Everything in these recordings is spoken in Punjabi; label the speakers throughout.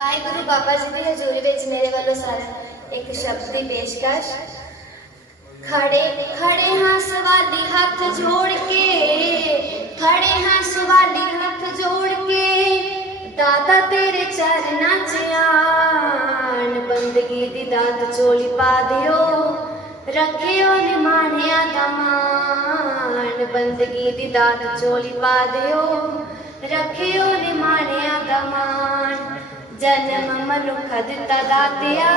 Speaker 1: ਵਾਹਿਗੁਰੂ ਬਾਬਾ ਜੀ ਦੀ ਹਜ਼ੂਰੀ ਵਿੱਚ ਮੇਰੇ ਵੱਲੋਂ ਸਾਰਾ ਇੱਕ ਸ਼ਬਦ ਦੀ ਪੇਸ਼ਕਸ਼। ਖੜੇ ਖੜੇ ਹਾਂ ਸਵਾਲੀ ਹੱਥ ਜੋੜ ਕੇ, ਖੜੇ ਹਾਂ ਸਵਾਲੀ ਹੱਥ ਜੋੜ ਕੇ। ਦਾਤਾ ਤੇਰੇ ਚਰਨਾਂ 'ਚ ਆਣ, ਬੰਦਗੀ ਦੀ ਦਾਤ ਚੋਲੀ ਪਾ ਦਿਓ। ਰੱਖਿਓ ਨਿਮਾਣਿਆ ਦਾ ਮਾਣ, ਬੰਦਗੀ ਦੀ ਦਾਤ ਚੋਲੀ ਪਾ ਦਿਓ। ਰੱਖਿਓ ਨਿਮਾਣਿਆ ਦਾ ਮਾਣ। ਜਨਮ ਮਨੁੱਖ ਦਿੱਤਾ ਦਾਤਿਆ।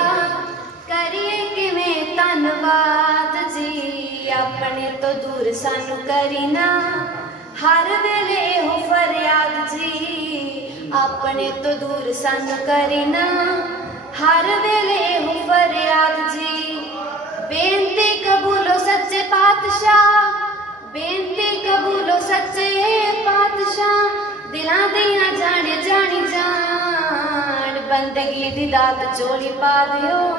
Speaker 1: ਕਰੀਏ ਕਿਵੇਂ ਧੰਨਵਾਦ ਜੀ? ਆਪਣੇ ਤੋਂ ਦੂਰ ਸਾਨੂੰ ਕਰੀਨਾ ਹਰ ਵੇਲੇ ਇਹੋ ਫਰਿਆਦ ਜੀ। ਆਪਣੇ ਤੋਂ ਦੂਰ ਸਾਨੂੰ ਕਰੀਨਾ ਹਰ ਵੇਲੇ ਇਹੋ ਫਰਿਆਦ ਜੀ। ਬੇਨਤੀ ਕਬੂਲੋ ਸੱਚੇ ਪਾਤਸ਼ਾਹ। ਬੇਨਤੀ ਕਬੂਲੋ ਸੱਚੇ ਦੀ ਦਾਤ ਚੋਲੀ ਪਾ ਦਿਓ।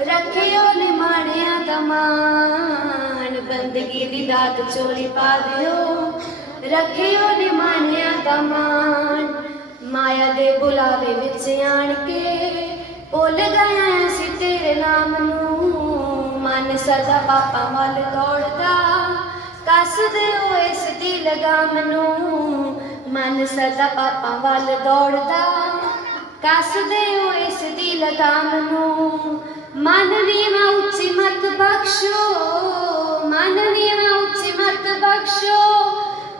Speaker 1: ਰੱਖਿਓ ਨਿਮਾਣਿਆਂ ਦਾ ਮਾਣ। ਬੰਦਗੀ ਦੀ ਦਾਤ ਚੋਲੀ ਪਾ ਦਿਓ। ਰੱਖਿਓ ਨਿਮਾਣਿਆਂ ਦਾ ਮਾਣ। ਮਾਇਆ ਦੇ ਬੁਲਾਵੇ ਵਿੱਚ ਆਣ ਕੇ ਭੁੱਲ ਗਏ ਸੀ ਤੇਰੇ ਨਾਮ ਨੂੰ। ਮਨ ਸਦਾ ਪਾਪਾ ਵੱਲ ਦੌੜਦਾ। ਕੱਸਦੇ ਹੋ ਇਸ ਦੀ ਲਗਾਮ ਨੂੰ। ਮਨ ਸਦਾ ਪਾਪਾ ਵੱਲ ਦੌੜਦਾ। ਕੱਸਦੇ ਹੋ ਇਸ ਦੀ ਲਗਾਮ ਨੂੰ। ਮਨ ਨੀਵਾ ਉੱਚੀ ਮਤ ਬਖਸ਼ੋ, ਮਨ ਨੀਵਾ ਉੱਚੀ ਮਤ ਬਖਸ਼ੋ।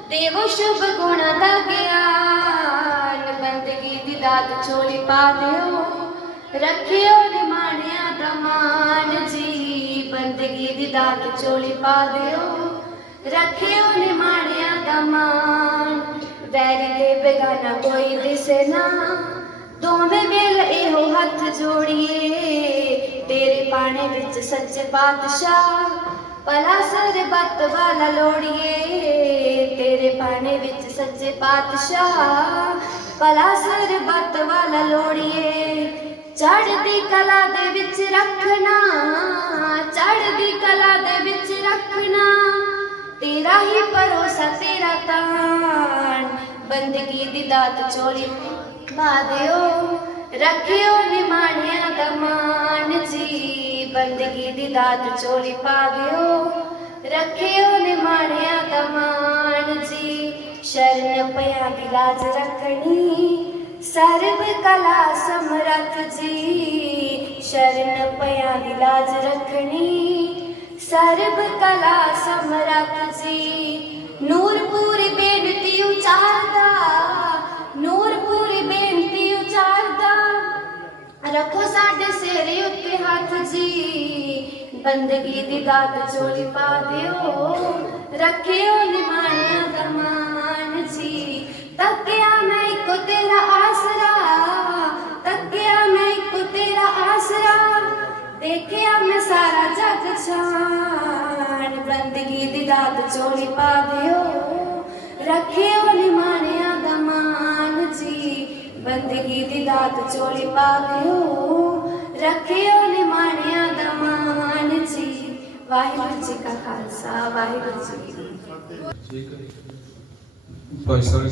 Speaker 1: ਦੇਵੋ ਸ਼ੁਭ ਗੁਣਾ ਦਾ ਗਿਆਨ, ਬੰਦਗੀ ਦੀ ਦਾਤ ਚੋਲੀ ਪਾ ਦਿਓ। ਰੱਖਿਓ ਨਿਮਾਣਿਆਂ ਦਾ ਮਾਨ ਜੀ, ਬੰਦਗੀ ਦੀ ਦਾਤ ਚੋਲੀ ਪਾ ਦਿਓ। ਰੱਖਿਓ ਨਿਮਾਣਿਆਂ ਦਾ ਮਾਨ ਵੈਰੀ ਦੇ ਬੇਗਾਨਾ ਕੋਈ ਦਿਸੇ ਨਾ। ਦੋਵੇਂ ਮਿਲ ਇਹੋ ਹੱਥ ਜੋੜੀਏ। ਤੇਰੇ ਪਾਣੇ ਵਿੱਚ ਸੱਚੇ ਪਾਤਸ਼ਾਹ ਪਲਾ ਸਰਬੱਤ ਵਾਲਾ ਲੋੜੀਏ। ਤੇਰੇ ਪਾਣੇ ਵਿੱਚ ਸੱਚੇ ਪਾਤਸ਼ਾਹ ਪਲਾ ਸਰਬੱਤ ਵਾਲਾ ਲੋੜੀਏ। ਚੜ੍ਹਦੀ ਕਲਾ ਦੇ ਵਿੱਚ ਰੱਖਣਾ, ਚੜ੍ਹਦੀ ਕਲਾ ਦੇ ਵਿੱਚ ਰੱਖਣਾ। ਤੇਰਾ ਹੀ ਭਰੋਸਾ, ਤੇਰਾ ਤਾਣ। ਬੰਦਗੀ ਦੀ ਦਾਤ ਚੋਰੀ ਪਾ ਦਿਓ ਰੱਖਿਓ ਨਿਮਾਣਿਆਂ ਦਾ ਮਾਨ ਜੀ ਬੰਦਗੀ ਦੀ ਦਾਤ ਚੋਲੀ ਪਾ ਦਿਓ ਰੱਖਿਓ ਨਿਮਾਣਿਆਂ ਦਾ ਮਾਨ ਜੀ ਸ਼ਰਨ ਪਿਆ ਦੀ ਲਾਜ ਰੱਖਣੀ ਸਰਬ ਕਲਾ ਸਮਰੱਥ ਜੀ ਸ਼ਰਨ ਪਿਆ ਦੀ ਲਾਜ ਰੱਖਣੀ ਸਰਬ ਰੱਖੋ ਸਾਡੇ ਸਿਰ ਉੱਤੇ ਹੱਥ ਜੀ ਬੰਦਗੀ ਦੀ ਦਾਤ ਚੋਲੀ ਪਾ ਦਿਓ ਰੱਖਿਓ ਨਿਮਾਣਿਆਂ ਦਾ ਮਾਨ ਜੀ ਤੱਕਿਆ ਮੈਂ ਇੱਕੋ ਤੇਰਾ ਆਸਰਾ ਤੱਕਿਆ ਮੈਂ ਇੱਕੋ ਤੇਰਾ ਆਸਰਾ ਦੇਖਿਆ ਮੈਂ ਸਾਰਾ ਜਗ ਛਾਣ ਬੰਦਗੀ ਦੀ ਦਾਤ ਚੋਲੀ ਪਾ ਦਿਓ ਰੱਖਿਓ ਨਿਮਾਣਿਆਂ ਬੰਦਗੀ ਦੀ ਦਾਤ ਚੋਲੀ ਪਾ ਦਿਓ ਰੱਖਿਓ ਨਿਮਾਣਿਆਂ ਦਾ ਮਾਨ ਜੀ ਵਾਹਿਗੁਰੂ